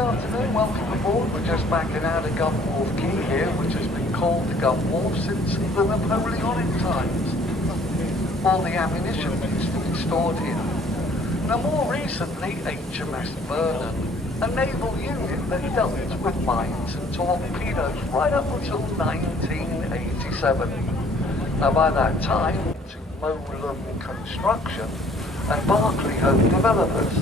afternoon, welcome aboard. We're just backing out of Gun Wharf Quay here, which has been called the Gun Wharf since the Napoleonic times. All the ammunition used to be stored here. Now more recently, HMS Vernon, a naval unit that dealt with mines and torpedoes right up until 1987. Now by that time, to Molam Construction and Barclay Home Developers.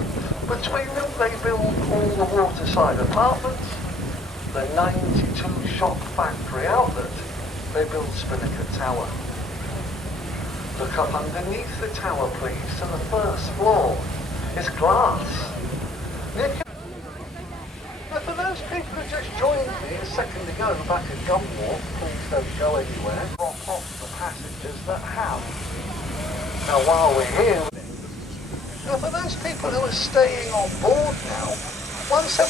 Between them, they built all the waterside apartments, the 92 shop factory outlet, they built Spinnaker Tower. Look up underneath the tower, please, to the first floor. It's glass. Now, for those people who just joined me a second ago back at Gun Wharf, please don't go anywhere. Drop off the passengers that have. Now, while we're here, now, for those people who are staying on board now, once a...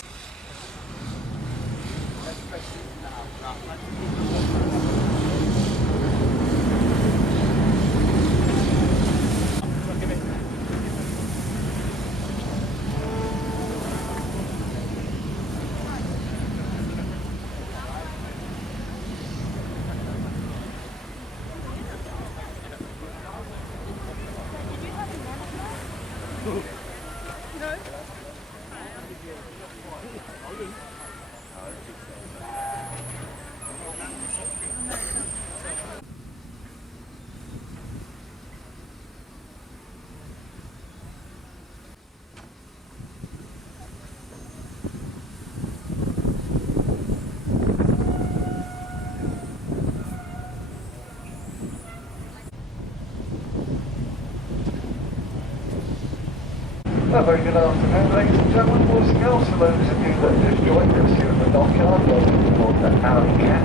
A very good afternoon, ladies and gentlemen, boys and girls. For those of you that just joined us here at the dockyard, welcome aboard the Alley Cat.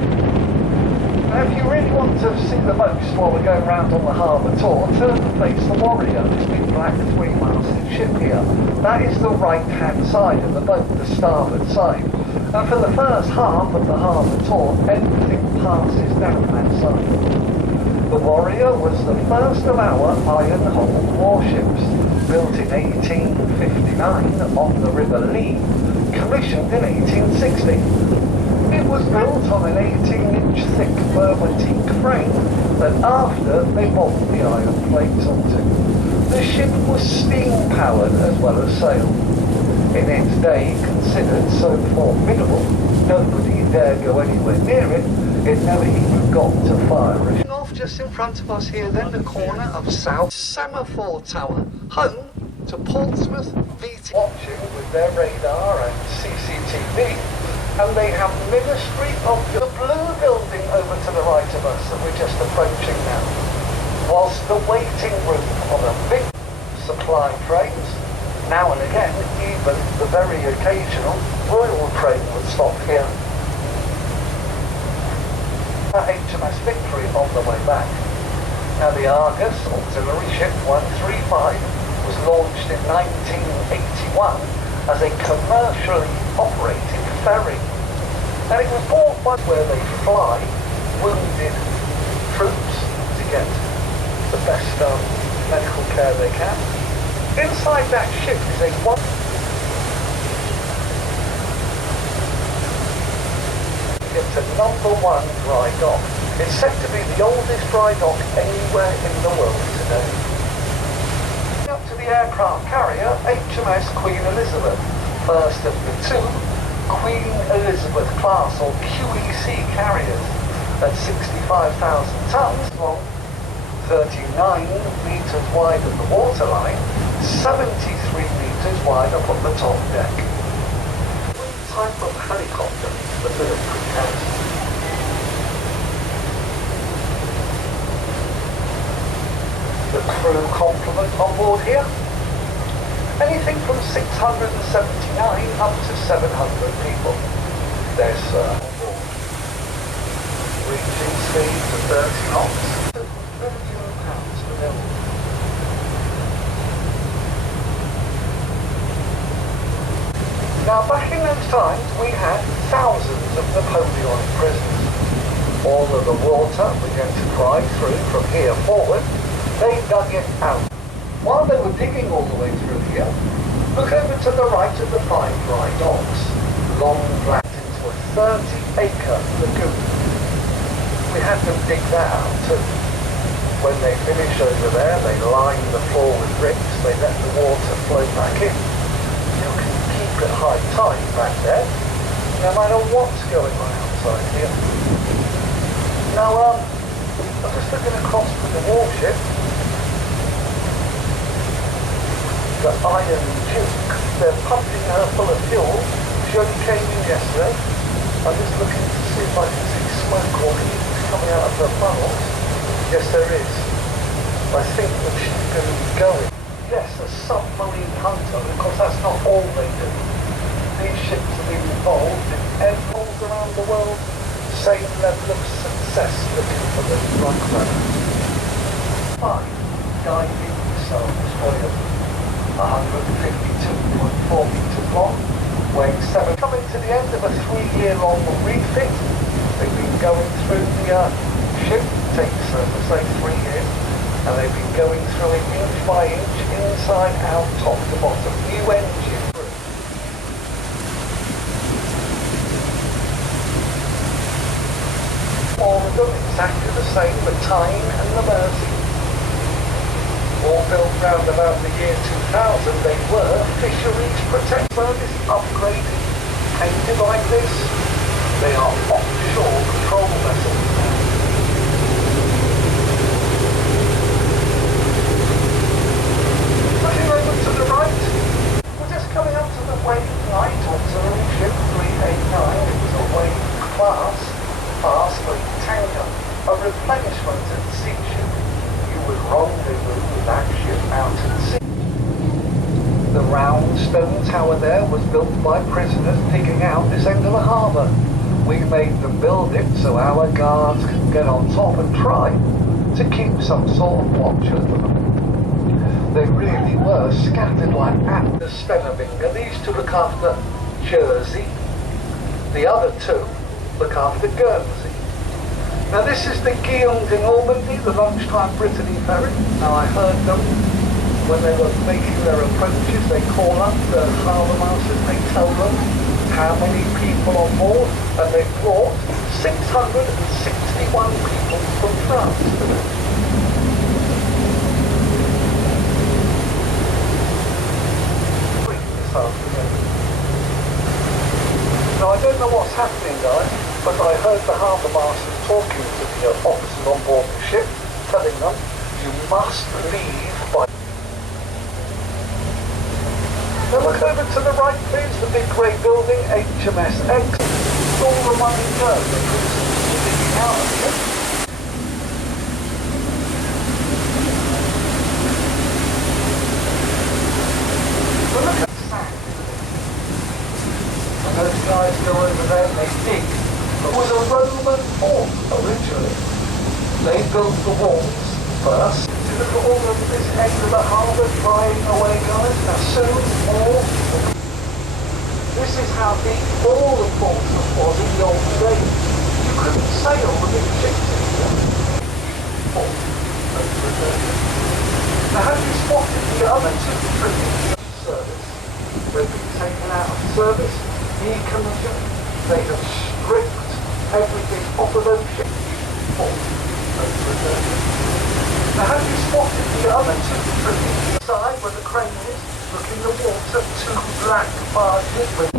Now, if you really want to see the most while we're going round on the harbour tour, turn and face the Warrior, this big black three-masted ship here. That is the right-hand side of the boat, the starboard side. And for the first half of the harbour tour, everything passes down that side. The Warrior was the first of our iron-hulled warships, built in 1859 on the River Lee, commissioned in 1860. It was built on an 18-inch thick vermetique frame that after they bolted the iron plates onto. The ship was steam-powered as well as sailed. In its day considered so formidable, nobody dare go anywhere near it. It never even got to fire. Off just in front of us here, then the corner of South Semaphore Tower, home to Portsmouth VT. Watching with their radar and CCTV, and they have Ministry of the blue building over to the right of us that we're just approaching now. Whilst the waiting room on a big supply trains, now and again, even the very occasional royal train would stop here. HMS Victory on the way back. Now the Argus auxiliary ship 135 was launched in 1981 as a commercially operated ferry, and it was bought by where they fly wounded troops to get the best medical care they can. Inside that ship is a It's a #1 dry dock. It's said to be the oldest dry dock anywhere in the world today. Up to the aircraft carrier, HMS Queen Elizabeth, first of the two Queen Elizabeth class or QEC carriers at 65,000 tons long, 39 metres wide at the waterline, 73 metres wide up on the top deck. Type of helicopter the military has. The crew complement on board here, anything from 679 up to 700 people. There's on board. Reaching speeds of 30 knots, £30 per mil. Now, back in those times, we had thousands of Napoleonic prisoners. All of the water began to cry through from here forward. They dug it out. While they were digging all the way through here, look over to the right of the 5 dry docks. long flat into a 30-acre lagoon. We had them dig that out too. When they finish over there, they line the floor with bricks, they let the water flow back in. You can keep it high tide back there, no matter what's going on outside here. Now, I'm just looking across from the warship. The Iron Duke, they're pumping her full of fuel. She only came in yesterday. I'm just looking to see if I can see smoke or heat coming out of her funnels. Yes, there is. I think that she's going to be going. Yes, a submarine hunter, because that's not all they do. These ships have been involved in airports around the world, same level of success looking for the right runner. 5 diving missiles foiled, 152.4 meters long, weighing 7. Coming to the end of a 3-year-long refit. They've been going through the ship, takes, say, 3 years, and they've been going through it inch by inch, inside out, top to bottom. New engine. All of them exactly the same, the Tyne and the Mersey. All built round about the year 2000, they were Fisheries Protect Service upgraded, painted like this. They are offshore patrol vessels. Looking over to the right, we're just coming up to the wave light auxiliary ship 389. It was a wave class, fast-lane tanker, a replenishment at sea ship. You would rendezvous with that ship out at sea. The round stone tower there was built by prisoners digging out this end of the harbour. We made them build it so our guards could get on top and try to keep some sort of watch over them. They really were scattered like at the Stennevinger. These two look after Jersey. The other two look after Guernsey. Now this is the Guillaume de Normandy, the lunchtime Brittany ferry. Now I heard them when they were making their approaches, they call up the harbour masters, they tell them how many people on board, and they brought 661 people from France today. This afternoon. Now I don't know what's happening, guys, but I heard the harbour masters talking to the officers on board the ship, telling them, you must leave by... Now look over to the right, please, the big grey building, HMS X. All the money goes. They're digging out of it. But look at the sand. And those guys go over there and they dig. It was a Roman fort originally. They built the walls first. Look at all of this end of the harbour drying away, guys. Now soon more. This is how deep all of Portsmouth was in the old days. You couldn't sail the big ships in here. Now have you spotted the other two triggers of service? They've been taken out of service, decommissioned. They have stripped everything off of those ships. Now have you spotted the other two triggers? The side where the crane is, look in the water, 2 black barges with...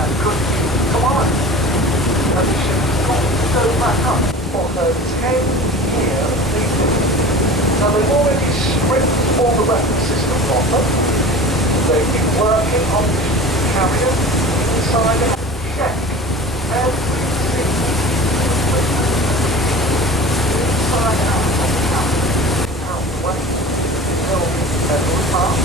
And good news tomorrow. And the ship is going to go back up for the 10-year meeting. Now they've already stripped all the weapon systems off them. They've been working on the carrier inside and check every single inside out of the carrier. Out the way until every part.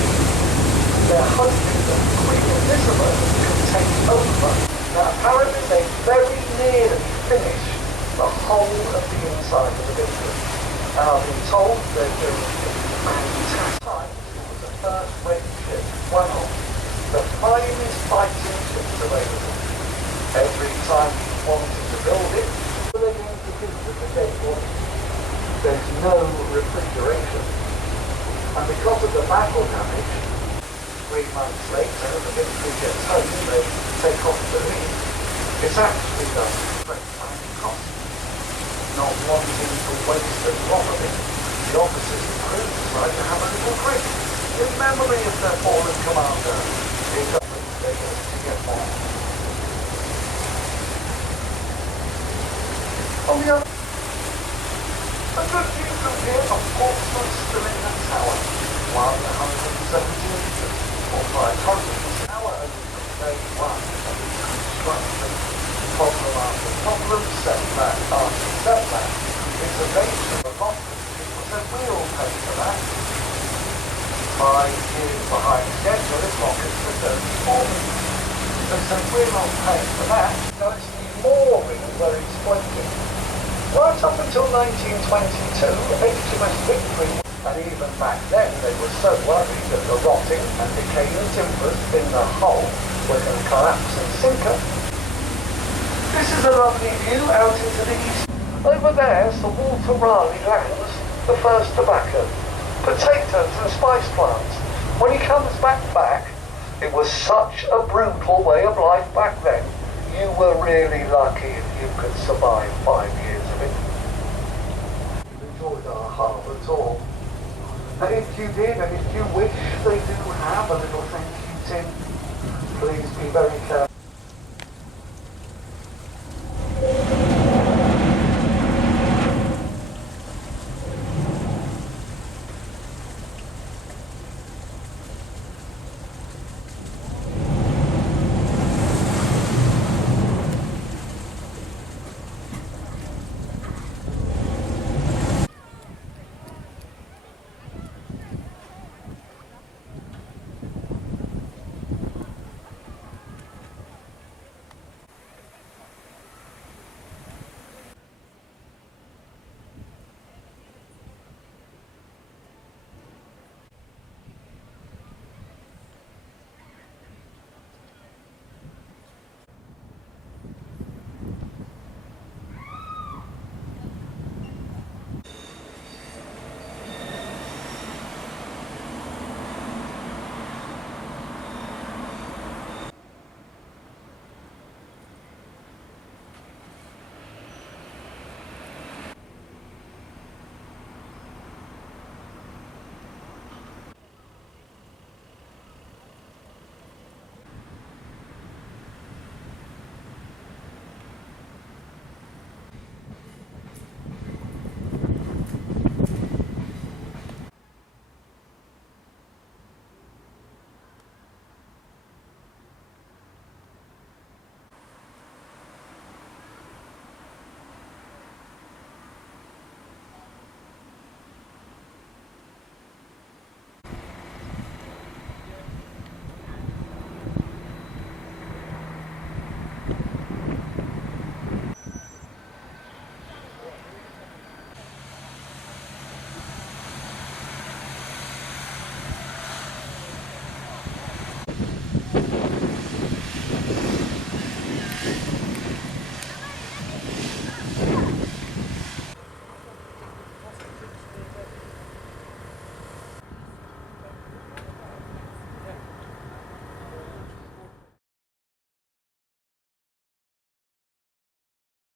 They're hoping that Queen Elizabeth can take over. Now apparently they very nearly finished the whole of the inside of the building. And I've been told they're doing a fantastic time. It was the first rate ship, one of the finest fighting ships available. Every time we wanted to build it, they into the dead body. There's no refrigeration. And because of the battle damage, 3 months later, the military gets home, they take off the lead. It's actually done straight time cost. Not wanting to waste the property, the officers and crew decide to have a little drink in memory of their fallen commander. It doesn't take us to get more. On the other, a good view from here of Portsmouth still in the tower, 170 metres, or 500 tower only from day one of its construction. Problem after problem, setback after setback. It's a base of a lot of people said we'll pay for that. 5 years behind schedule is not considered performing. They said we're not paying for that, so it's the mooring we're exploiting. Right up until 1922, HMS Victory, and even back then they were so worried that the rotting and decaying timbers in the hull were going to collapse and sink her. This is a lovely view out into the east. Over there, Sir Walter Raleigh lands the first tobacco, potatoes and spice plants. When he comes back, it was such a brutal way of life back then. You were really lucky if you could survive 5 years of it. You enjoyed our harbour tour. And if you did, and if you wish they do have a little thank you tin, please be very careful.